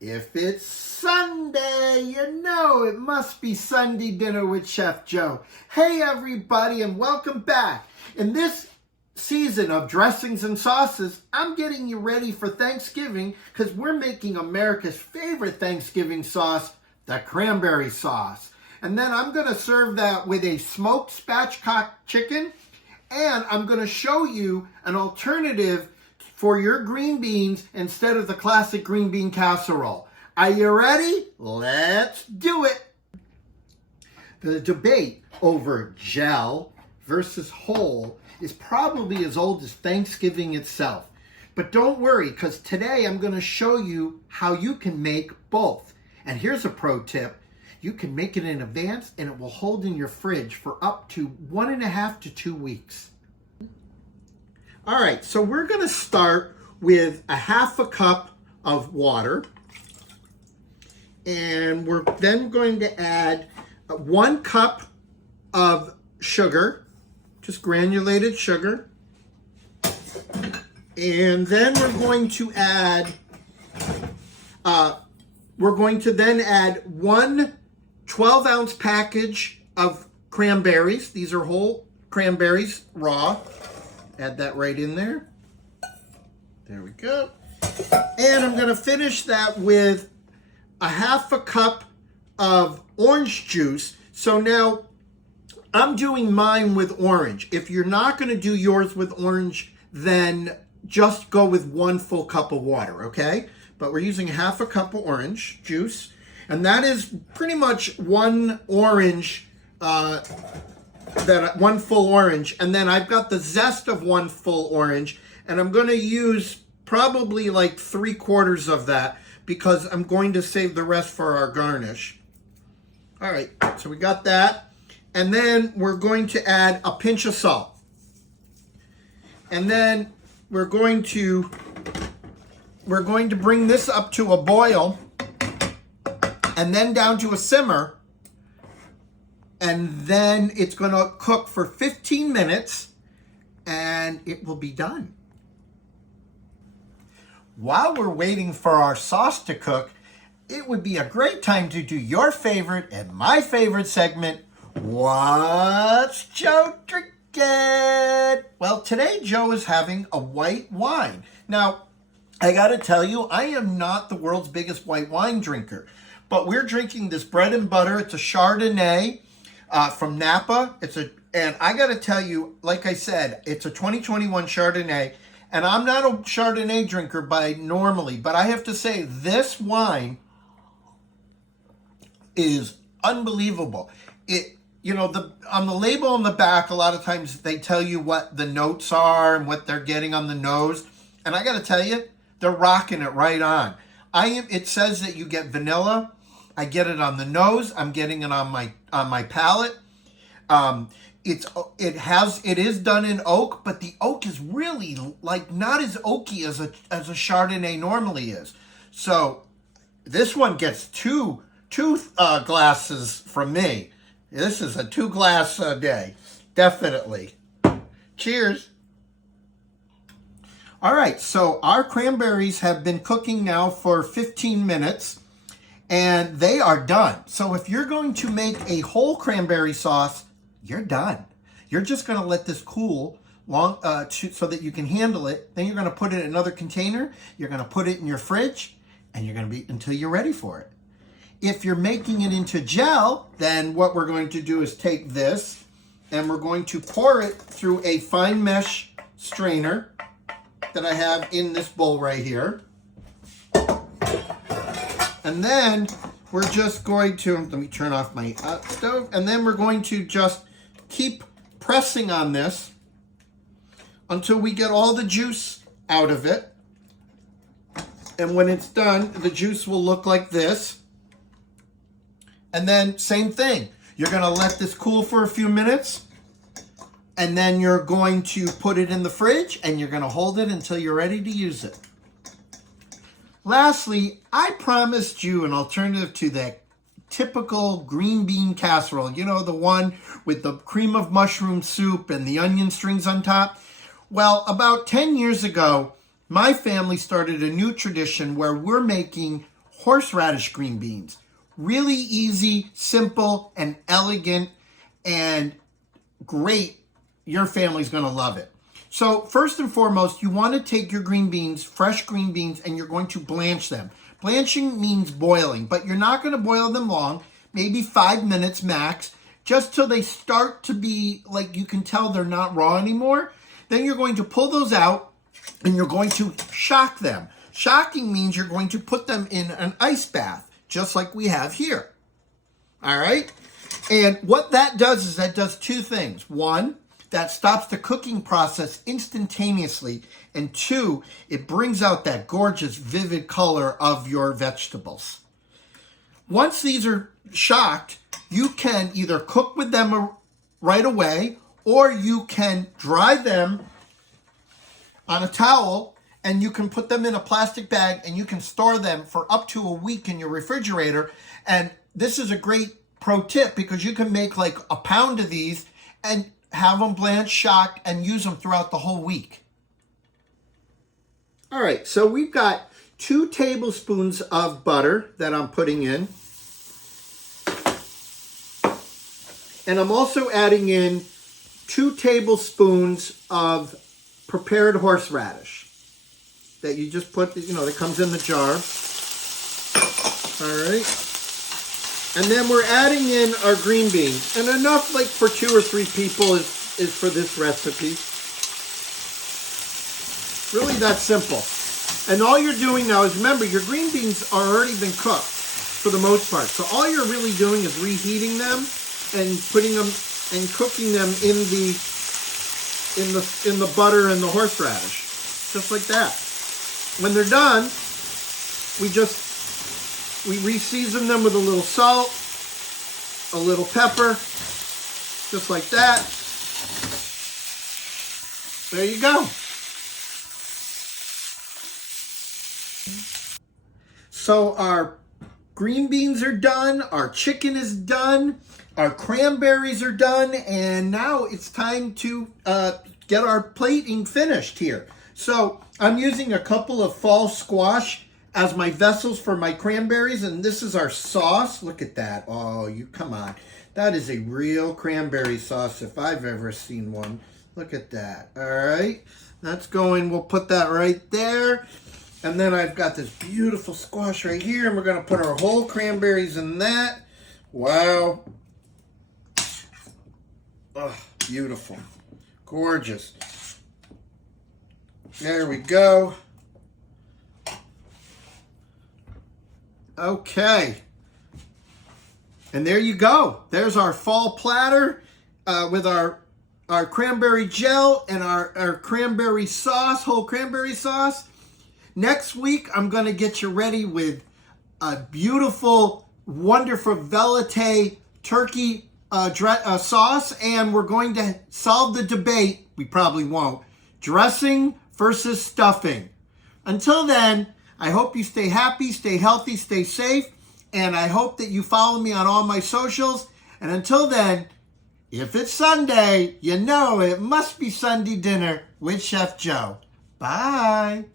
If it's Sunday, you know it must be Sunday dinner with Chef Joe. Hey everybody, and welcome back. In this season of dressings and sauces, I'm getting you ready for Thanksgiving because we're making America's favorite Thanksgiving sauce, the cranberry sauce. And then I'm going to serve that with a smoked spatchcock chicken, and I'm going to show you an alternative for your green beans instead of the classic green bean casserole. Are you ready? Let's do it. The debate over gel versus whole is probably as old as Thanksgiving itself. But don't worry, because today I'm going to show you how you can make both. And here's a pro tip. You can make it in advance and it will hold in your fridge for up to 1.5 to 2 weeks. All right, so we're going to start with a 1/2 cup of water. And we're then going to add 1 cup of sugar, just granulated sugar. And then we're going to then add 1 12-ounce package of cranberries. These are whole cranberries, raw. Add that right in there. There we go. And I'm going to finish that with a 1/2 cup of orange juice. So now I'm doing mine with orange. If you're not going to do yours with orange, then just go with 1 full cup of water, okay? But we're using 1/2 cup of orange juice. And that is pretty much 1 orange, 1 full orange, and then I've got the zest of 1 full orange, and I'm going to use probably like 3/4 of that because I'm going to save the rest for our garnish. All right, so we got that, and then we're going to add a pinch of salt, and then we're going to bring this up to a boil, and then down to a simmer. And then it's going to cook for 15 minutes and it will be done. While we're waiting for our sauce to cook, it would be a great time to do your favorite and my favorite segment, What's Joe Drinking? Well, today Joe is having a white wine. Now, I got to tell you, I am not the world's biggest white wine drinker, but we're drinking this bread and butter. It's a Chardonnay. From Napa. And I got to tell you, like I said, it's a 2021 Chardonnay, and I'm not a Chardonnay drinker normally, but I have to say this wine is unbelievable. On the label on the back, a lot of times they tell you what the notes are and what they're getting on the nose, and I got to tell you, they're rocking it right on. It says that you get vanilla. I get it on the nose. I'm getting it on my palate. It is done in oak, but the oak is really like not as oaky as a Chardonnay normally is. So this one gets two glasses from me. This is a 2-glass a day, definitely. Cheers. All right, so our cranberries have been cooking now for 15 minutes. And they are done. So if you're going to make a whole cranberry sauce, you're done. You're just going to let this cool so that you can handle it. Then you're going to put it in another container. You're going to put it in your fridge, and you're going to be until you're ready for it. If you're making it into gel, then what we're going to do is take this, and we're going to pour it through a fine mesh strainer that I have in this bowl right here. And then we're just going to, let me turn off my stove, and then we're going to just keep pressing on this until we get all the juice out of it. And when it's done, the juice will look like this. And then same thing, you're going to let this cool for a few minutes, and then you're going to put it in the fridge, and you're going to hold it until you're ready to use it. Lastly, I promised you an alternative to that typical green bean casserole. You know, the one with the cream of mushroom soup and the onion strings on top. Well, about 10 years ago, my family started a new tradition where we're making horseradish green beans. Really easy, simple, and elegant, and great. Your family's going to love it. So first and foremost, you want to take your green beans, fresh green beans, and you're going to blanch them. Blanching means boiling, but you're not going to boil them long, maybe 5 minutes max, just till they start to be, like, you can tell they're not raw anymore. Then you're going to pull those out and you're going to shock them. Shocking means you're going to put them in an ice bath, just like we have here. All right? And what that does is that does two things. One, that stops the cooking process instantaneously. And two, it brings out that gorgeous, vivid color of your vegetables. Once these are shocked, you can either cook with them right away, or you can dry them on a towel, and you can put them in a plastic bag, and you can store them for up to a week in your refrigerator. And this is a great pro tip, because you can make like a pound of these and have them blanched, shocked, and use them throughout the whole week. All right, so we've got 2 tablespoons of butter that I'm putting in. And I'm also adding in 2 tablespoons of prepared horseradish that you just put, that comes in the jar. All right. And then we're adding in our green beans. And enough like for 2 or 3 people is for this recipe. Really that simple. And all you're doing now is, remember, your green beans are already been cooked for the most part. So all you're really doing is reheating them and putting them and cooking them in the butter and the horseradish, just like that. When they're done, we re-season them with a little salt, a little pepper, just like that. There you go. So our green beans are done, our chicken is done, our cranberries are done, and now it's time to get our plating finished here. So I'm using a couple of fall squash as my vessels for my cranberries, and this is our sauce. Look at that. Oh, you come on. That is a real cranberry sauce if I've ever seen one. Look at that. All right. That's going, we'll put that right there. And then I've got this beautiful squash right here, and we're going to put our whole cranberries in that. Wow. Oh, beautiful. Gorgeous. There we go. Okay. And there you go. There's our fall platter with our cranberry gel and our cranberry sauce, whole cranberry sauce. Next week, I'm going to get you ready with a beautiful, wonderful velouté turkey sauce, and we're going to solve the debate, we probably won't, dressing versus stuffing. Until then, I hope you stay happy, stay healthy, stay safe, and I hope that you follow me on all my socials. And until then, if it's Sunday, you know it must be Sunday dinner with Chef Joe. Bye.